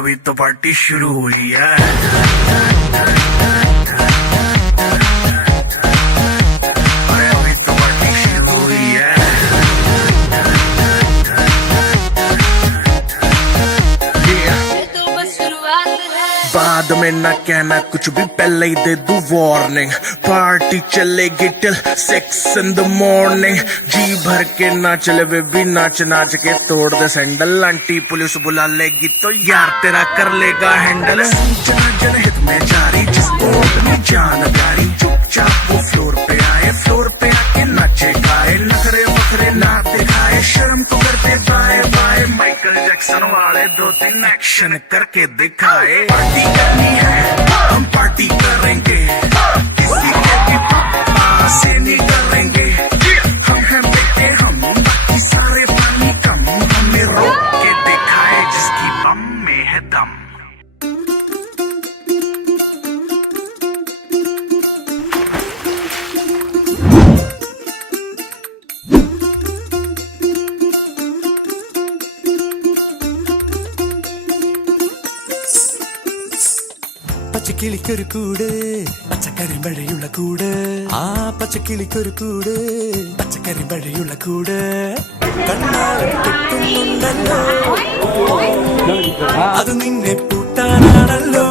अभी तो पार्टी शुरू हुई है। अरे अभी तो पार्टी शुरू हुई है। बाद में ना कहना कुछ भी, पहले ही दे दूं वार्निंग। पार्टी चलेगी टिल 6 in the morning। जी भर के ना चले वे भी नाच नाच के तोड़ दे सैंडल। आंटी पुलिस बुला लेगी तो यार तेरा कर लेगा हैंडल। सूचना जनहित में जारी, जिसको अपनी जान प्यारी, चुपचाप वो फ्लोर पे आए, फ्लोर पे आके नाचे गाए, नखरे वखरे ना दिखाए, शर्म तो करते बाय बाय। माइकल जैक्सन वाले 2-3 एक्शन करके दिखाए। पार्टी करनी है हम पार्टी करेंगे, किसी के भी पापा से नहीं करेंगे। हम हैं बेटे हम, बाकी सारे पानी कम, हमें रोक के दिखाए जिसकी बम में है दम। പച്ചക്കിളിക്കൊരു കൂട്, പച്ചക്കരിമ്പഴയുള്ള കൂട്. ആ പച്ചക്കിളിക്കൊരു കൂട്, പച്ചക്കരിമ്പഴയുള്ള കൂട്. കണ്ണാലും കിട്ടുന്നുണ്ടല്ലോ, അത് നിന്നെ പൂട്ടാനാണല്ലോ.